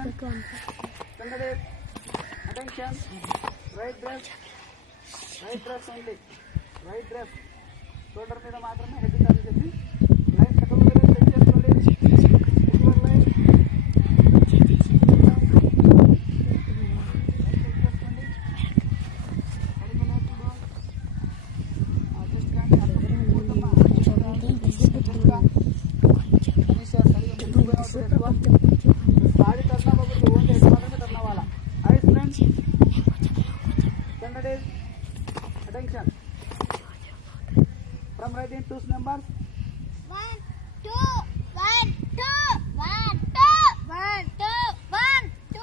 Candidates, attention. Right dress only. Right dress. Shoulder మీద మాత్రమే head turn చేసి line కట్టుకొని సెట్ చేసుకోండి. ఫుట్‌వర్క్ లైన్ साड़ी करना बबल वो ऐसे में करना वाला hi friends candidate attention from writing two numbers 1 2 1 2 1 2 1 2 1 2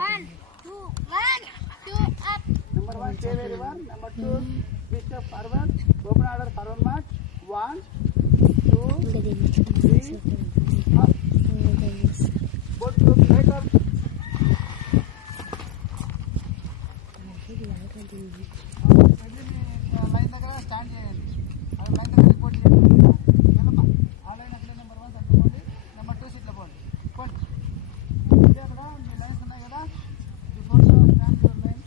1 2 1 2 up number 1 stay where you are number 2 please step forward open order forward march 1 2 3 up both group right up line దగ్గర stand చేయండి అది line దగ్గర report చేయండి వెళ్ళమ్మా ఆ line అక్కడ number 1 తట్టుకోండి number 2 సీట్లో పోండి ఇదే కదా మీ లైన్స్ ఉన్నాయి కదా బిఫోర్ స్టాండ్ యువర్ లైన్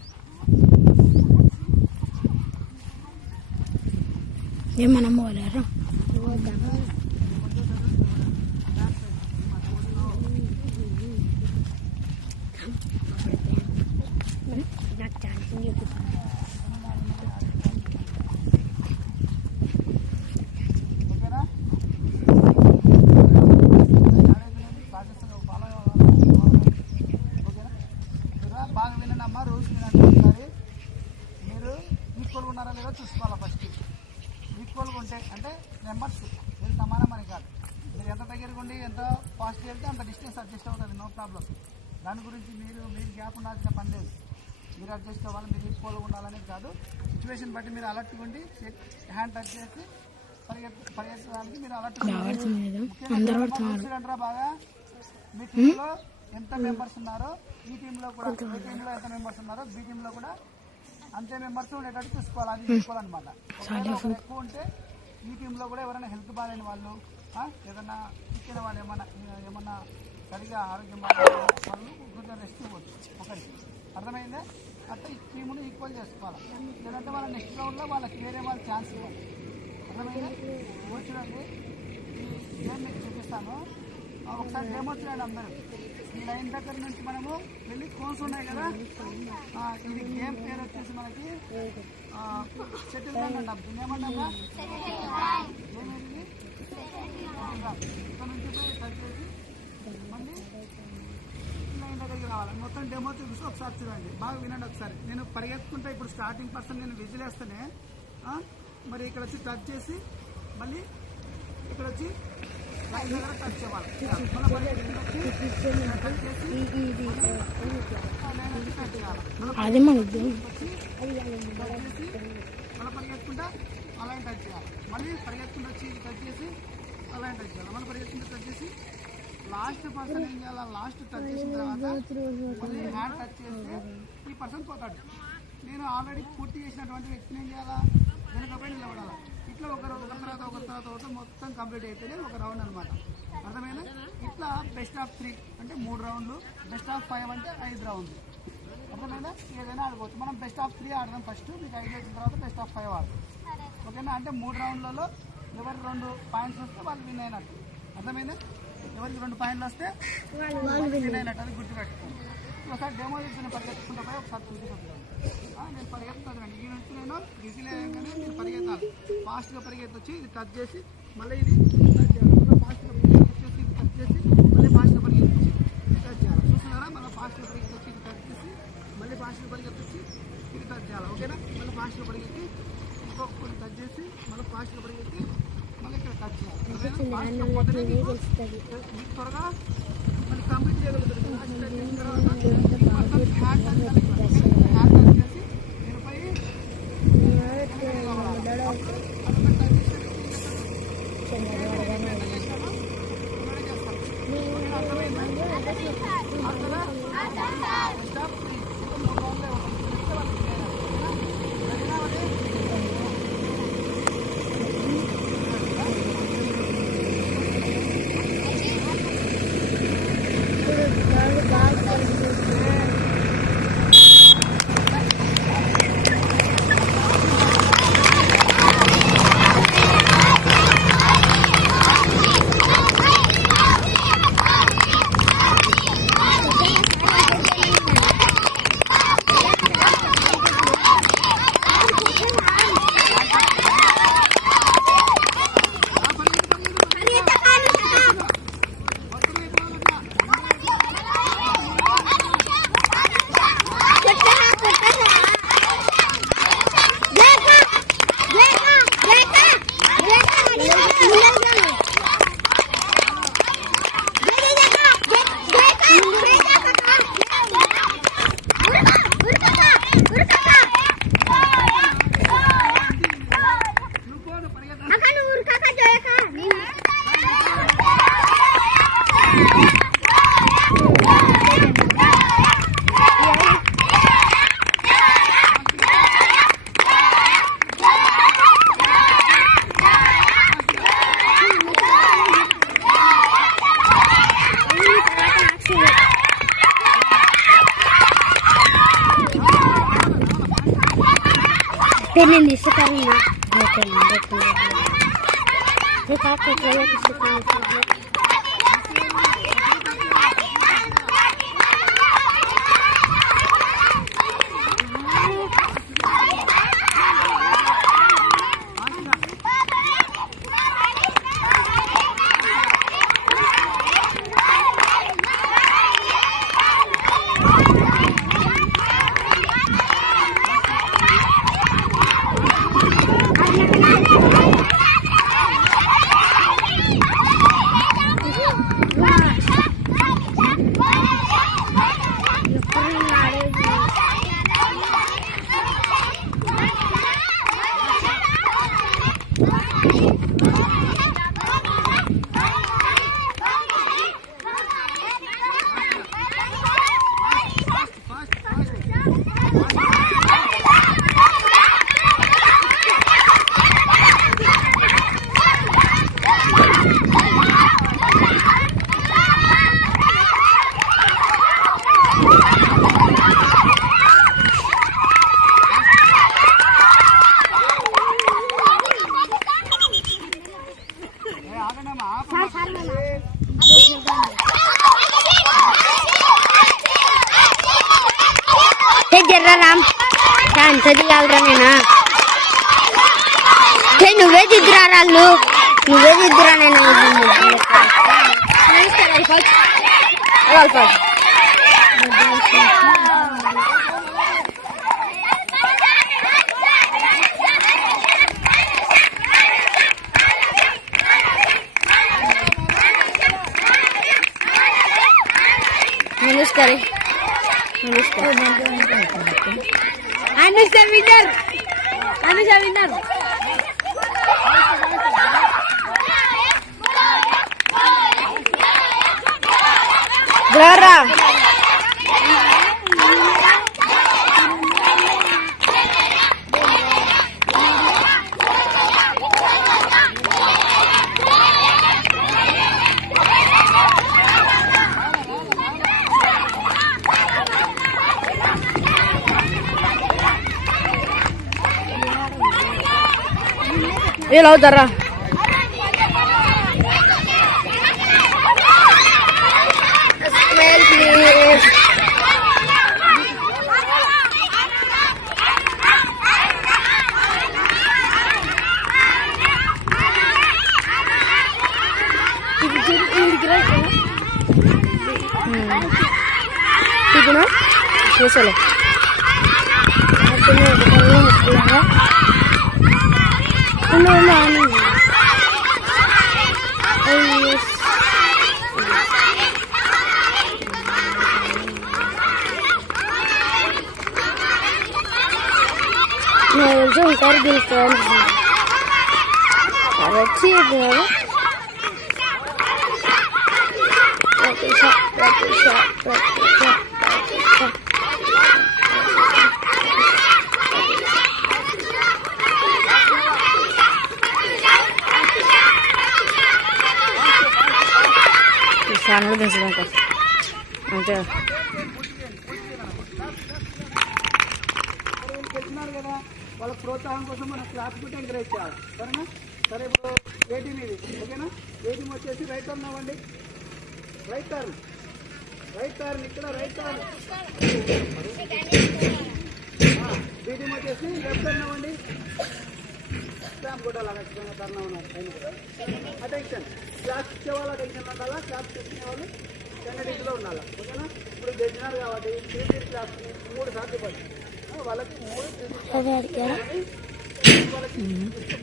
ఏమన్నా పోలేరు నాకు ఛాన్సింగ్ చెప్తాను బాగా వినండి అమ్మా రూల్స్ వినండి ఒకసారి మీరు ఈక్వల్గా ఉన్నారా లేదా చూసుకోవాలా ఫస్ట్ ఈక్వల్గా ఉంటే అంటే నెంబర్స్ మీరు సమానం అని కాదు మీరు ఎంత దగ్గరకు ఉండి ఎంత ఫాస్ట్గా వెళ్తే అంత డిస్టెన్స్ అడ్జస్ట్ అవుతుంది నో ప్రాబ్లం దాని గురించి మీరు గ్యాప్ ఉండాల్సిన పని లేదు మీరు అడ్జస్ట్ అవ్వాలి మీరు ఈక్వల్గా ఉండాలనేది కాదు సిచ్యువేషన్ బట్టి మీరు అలర్ట్గా ఉండి హ్యాండ్ టచ్ చేసి పరిగెత్తడానికి మీరు అలర్ట్గా అంటారా బాగా మీ టీంలో ఎంత మెంబర్స్ ఉన్నారో ఈ టీంలో కూడా ఏ టీంలో ఎంత మెంబర్స్ ఉన్నారో బి టీంలో కూడా అంతే మెంబర్స్ ఉండేటట్టు చూసుకోవాలి అది చూసుకోవాలన్నమాట ఎక్కువ ఉంటే ఈ టీంలో కూడా ఎవరైనా హెల్త్ బాగాలేని వాళ్ళు ఏదైనా ఇచ్చిన వాళ్ళు ఏమన్నా సరిగా ఆరోగ్యం బాగాలేని వాళ్ళు కొంచెం రెస్ట్ ఇవ్వచ్చు ఒకరికి అర్థమైందే అట్లా ఈ టీమును ఈక్వల్ చేసుకోవాలి లేదంటే వాళ్ళ నెక్స్ట్ రౌండ్లో వాళ్ళకి వేరే వాళ్ళ ఛాన్స్ ఇవ్వాలి అర్థమైందే చూడండి ఈ గేమ్ మీకు చూపిస్తాను ఒకసారి డెమో చూడండి అందరూ ఈ లైన్ దగ్గర నుంచి మనము వెళ్ళి కోన్స్ ఉన్నాయి కదా ఇది గేమ్ పేరు వచ్చేసి మనకి షటిల్ రన్ అంటాం దీన్ని ఏమన్నామా ఏమేమి ఇక్కడ నుంచి టచ్ చేసి మళ్ళీ లైన్ దగ్గరికి రావాలి మొత్తం డెమో చూపిస్తే ఒకసారి చూడండి బాగా వినండి ఒకసారి నేను పరిగెత్తుకుంటే ఇప్పుడు స్టార్టింగ్ పర్సన్ నేను విజిల్ వేస్తేనే మరి ఇక్కడ వచ్చి టచ్ చేసి మళ్ళీ ఇక్కడ వచ్చి లైన్ దగ్గర టచ్ చేయాలి అది మనకి మళ్ళీ పరిగెత్తుకుంటా అలా టచ్ చేయాలి మళ్ళీ పరిగెత్తుకుంటూ వచ్చి టచ్ చేసి అలా టచ్ చేయాలి మళ్ళీ పరిగెత్తుకుంటూ టచ్ చేసి లాస్ట్ పర్సన్ ఏం చేయాలి లాస్ట్ టచ్ చేసిన తర్వాత మళ్ళీ హ్యాండ్ టచ్ చేస్తే ఈ పర్సన్ పోతాడు నేను ఆల్రెడీ పూర్తి చేసినటువంటి వ్యక్తిని ఏం చేయాలా వెనుకపై నిలబడాలి ఇట్లా ఒక తర్వాత మొత్తం కంప్లీట్ అయితేనే ఒక రౌండ్ అనమాట అర్థమైనా ఇట్లా బెస్ట్ ఆఫ్ 3 అంటే 3 రౌండ్లు బెస్ట్ ఆఫ్ 5 అంటే 5 రౌండ్లు అర్థమైనా ఏదైనా ఆడుకోవచ్చు మనం బెస్ట్ ఆఫ్ 3 ఆడదాం ఫస్ట్ మీకు 5 వచ్చిన తర్వాత బెస్ట్ ఆఫ్ 5 ఆడదాం ఓకేనా అంటే 3 రౌండ్లలో ఎవరికి 2 పాయింట్స్ వస్తే వాళ్ళు విన్ అయినట్టు అర్థమైందా ఎవరికి 2 పాయింట్లు వస్తే విన్ అయినట్టు అది గుర్తుపెట్టుకోండి ఒకసారి డెమో నేను పరిగెత్తుకుంటా పోయి ఒకసారి చూసుకుంటాను నేను పరిగెత్తుతాను ఈ నుంచి నేను విజిల్ వేయగానే నేను పరిగెత్తాలి ఫాస్ట్గా పరిగెత్తొచ్చి ఇది టచ్ చేసి మళ్ళీ ఇది టచ్ చేయాలి మళ్ళీ ఫాస్ట్గా పరిగెత్తొచ్చేసి ఇది టచ్ చేసి మళ్ళీ ఫాస్ట్గా పరిగెత్తొచ్చి టచ్ చేయాలి చూస్తున్నారా మళ్ళీ ఫాస్ట్గా పరిగెత్తొచ్చి ఇది టచ్ చేసి మళ్ళీ ఫాస్ట్గా పరిగెత్తొచ్చి ఇది టచ్ చేయాలి ఓకేనా మళ్ళీ ఫాస్ట్గా పరిగెత్తి ఇంకొకటి టచ్ చేసి మళ్ళీ ఫాస్ట్గా పరిగెత్తి మళ్ళీ ఇక్కడ టచ్ చేయాలి త్వరగా మళ్ళీ కంప్లీట్ చేయగలుగుతుంది హ్యాండ్ టచ్ చేసి నేను పోయి నేను తీసుకున్నాను జర్రా రామ్ అంతది కాదురా నేనా నువ్వే దిద్దురా రాళ్ళు నువ్వే దిద్దురా నేను నమస్కారం అనుష విన్నర్ జరా ये लो जरा चलो जो कर दिल फ्रेंड्स और अच्छी है सामने भेजना कर अच्छा వాళ్ళ ప్రోత్సాహం కోసం మనం క్లాస్ కూడా ఎంకరేజ్ చేయాలి సరేనా సరే ఇప్పుడు ఏ టీం ఇది ఓకేనా ఏ టీం వచ్చేసి రైట్ టర్న్ అవ్వండి రైట్ టర్న్ ఇక్కడ రైట్ టర్న్ బీ టీం వచ్చేసి లెఫ్ట్ టర్న్ అవ్వండి స్టాంప్ కూడా అలా ఖచ్చితంగా టర్న్ అవ్వాలి అటెన్షన్ క్లాస్ ఇచ్చే వాళ్ళు అటెన్షన్ ఉండాలా క్లాస్ తీసుకునే వాళ్ళు 10 డిగ్రీలో ఉండాలా ఓకేనా ఇప్పుడు గెలిచినారు కాబట్టి 3 క్లాస్ 3 సార్లు ఇవ్వండి వాళ్ళకి 3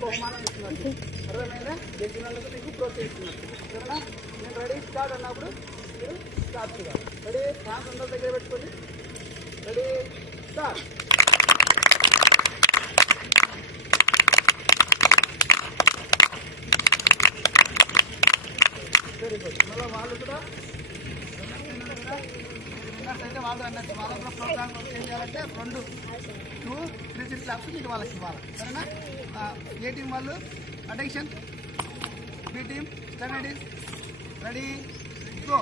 బహుమానం ఇస్తున్నట్టు అర్థమైనా గెలిచినందుకు మీకు ప్రోత్సహిస్తున్నట్టు సరేనా నేను రెడీ స్టార్ట్ అన్నప్పుడు మీరు స్టార్ట్ చేయాలి రెడీ ఫ్యాన్స్ అందరి దగ్గర పెట్టుకోండి రెడీ స్టార్ట్ వెరీ గుడ్ మళ్ళీ వాళ్ళు కూడా అయితే వాళ్ళు అన్నట్టు వాళ్ళకు కూడా ప్రోగ్రామ్ ఏం చేయాలంటే 2-3 క్లాప్స్ మీకు వాళ్ళకి ఇవ్వాలి సరేనా ఏ టీం వాళ్ళు attention B team stand ready go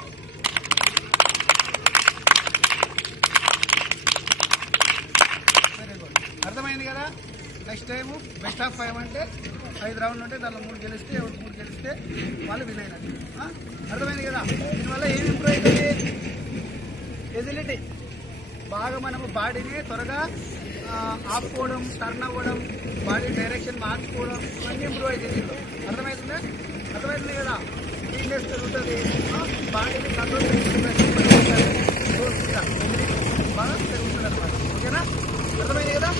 very good అర్థమైంది కదా నెక్స్ట్ టైం బెస్ట్ ఆఫ్ 5 అంటే 5 రౌండ్లు ఉంటే దానిలో 3 గెలిస్తే ఎవరు 3 గెలిస్తే వాళ్ళు విన్ అయినట్టు. అర్థమైంది కదా? దీనివల్ల ఏం ఇంప్రూవ్ అవుతుంది? ఎజిలిటీ, బాగా మనము బాడీని త్వరగా ఆపుకోవడం, టర్న్ అవ్వడం, బాడీ డైరెక్షన్ మార్చుకోవడం ఇవన్నీ ఇంప్రూవ్ అవుతుంది దీంట్లో. అర్థమవుతుంది కదా? ఫిట్నెస్ పెరుగుతుంది, బాడీని కంట్రోల్ చేసుకుంటుంది, బాగా పెరుగుతుంది అనమాట. ఓకేనా? అర్థమైంది కదా?